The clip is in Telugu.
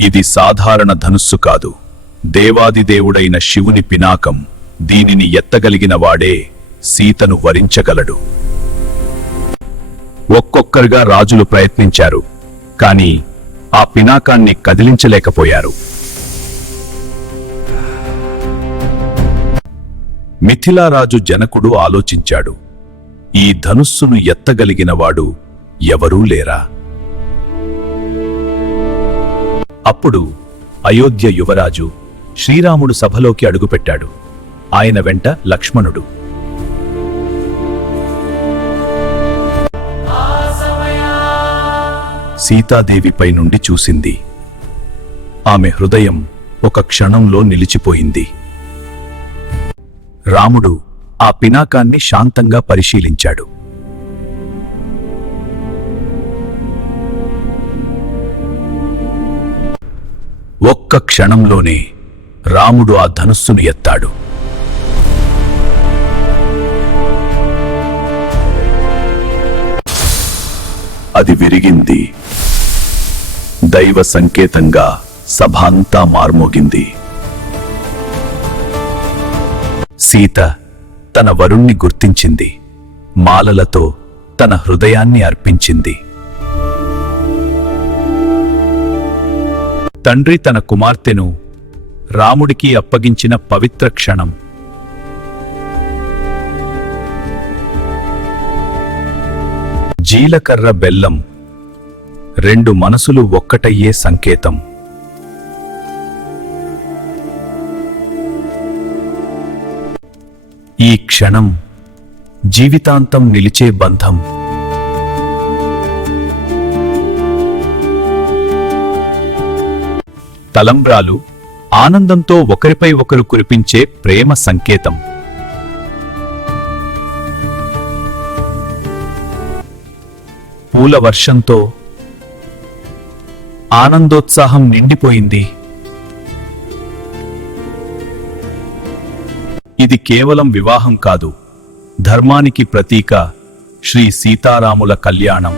ఇది సాధారణ ధనుస్సు కాదు, దేవాదిదేవుడైన శివుని పినాకం. దీనిని ఎత్తగలిగిన వాడే సీతను వరించగలడు. ఒక్కొక్కరుగా రాజులు ప్రయత్నించారు, కాని ఆ పినాకాన్ని కదిలించలేకపోయారు. మిథిలారాజు జనకుడు ఆలోచించాడు, ఈ ధనుస్సును ఎత్తగలిగినవాడు ఎవరూ లేరా? అప్పుడు అయోధ్య యువరాజు శ్రీరాముడు సభలోకి అడుగుపెట్టాడు. ఆయన వెంట లక్ష్మణుడు. సీతాదేవిపై నుండి చూసింది. ఆమె హృదయం ఒక క్షణంలో నిలిచిపోయింది. రాముడు ఆ పినాకాన్ని శాంతంగా పరిశీలించాడు. ఒక్క క్షణంలోనే రాముడు ఆ ధనుస్సును ఎత్తాడు. అది విరిగింది. దైవ సంకేతంగా సభ అంతా మార్మోగింది. సీత తన వరుణ్ణి గుర్తించింది. మాలలతో తన హృదయాన్ని అర్పించింది. తండ్రి తన కుమార్తెను రాముడికి అప్పగించిన పవిత్ర క్షణం. జీలకర్ర బెల్లం రెండు మనసులు ఒక్కటయ్యే సంకేతం. ఈ క్షణం జీవితాంతం నిలిచే బంధం. తలంబ్రాలు ఆనందంతో ఒకరిపై ఒకరు కురిపించే ప్రేమ సంకేతం. పూల వర్షంతో ఆనందోత్సాహం నిండిపోయింది. ఇది కేవలం వివాహం కాదు, ధర్మానికి ప్రతీక, శ్రీ సీతారాముల కళ్యాణం.